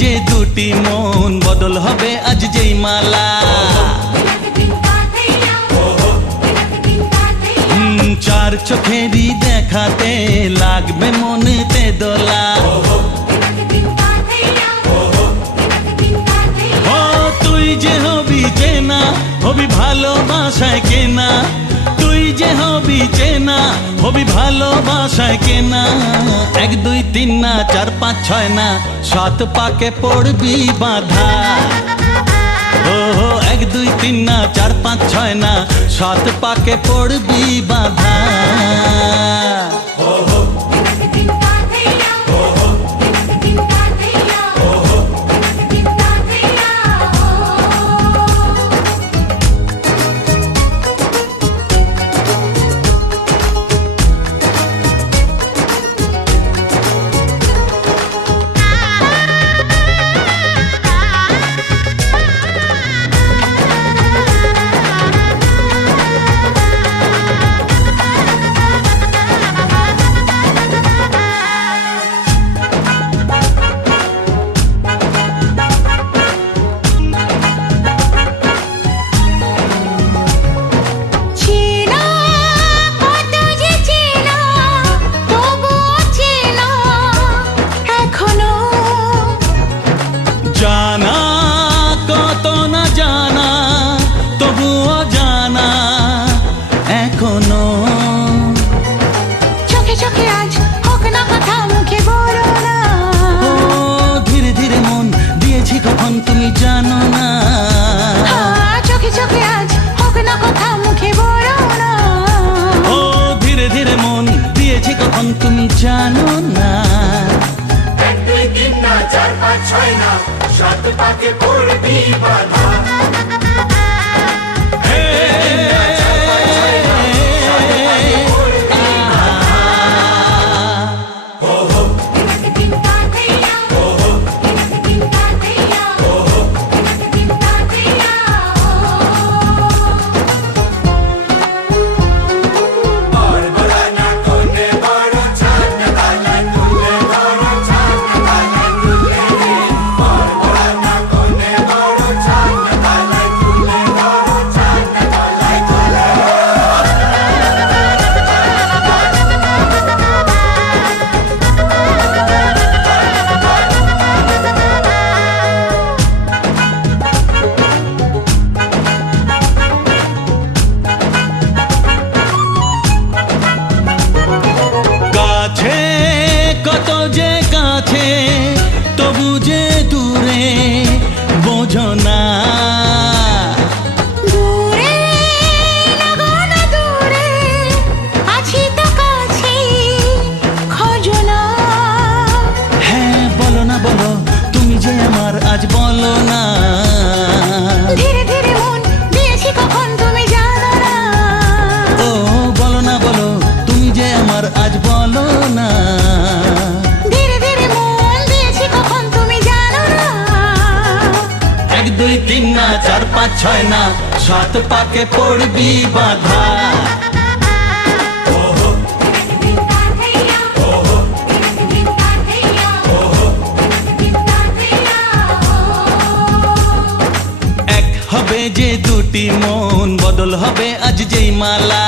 যে দুটি মন বদল হবে আজ যেই মালা চার চোখেরই দেখাতে লাগবে মনেতে দোলা ও তুই যে হবি চেনা হবি ভালোবাসায় কেনা তুই যে হবি চেনা হবি ভালোবাসায় কেনা 1 2 3 না 4 5 6 না 7 পাকে পড়বি বাঁধা ও 1 2 3 না 4 5 6 না 7 পাকে পড়বি বাঁধা জানা কত না জানা তবুও জানা এখনো চোখে চোখে আজ হোক না কথা মুখে বলো না ও ধীরে ধীরে মন দিয়েছি কখন তুমি জানো না চোখে চোখে আজ হোক না কথা মুখে বলো না ও ধীরে ধীরে মন দিয়েছি কখন তুমি জানো না 1 2 3 না 4 5 6 না 7 পাকে পড়বি বাঁধা কত যে কাছে তবু যে দূরে বোঝো না দূরে লাগো না দূরে আছি তো কাছে খোঁজো না হ্যাঁ বলো না বলো তুমি যে আমার আজ বলো না ধীরে ধীরে মন দিয়েছি কখন তুমি জানো না ও বলো না বলো তুমি যে আমার আজ বলো না ধীরে ধীরে মন দিয়েছি কখন তুমি জানো না 1 2 3 না 4 5 6 না 7 পাকে পড়বি বাঁধা এক হবে যে দুটি মন বদল হবে আজ যেই মালা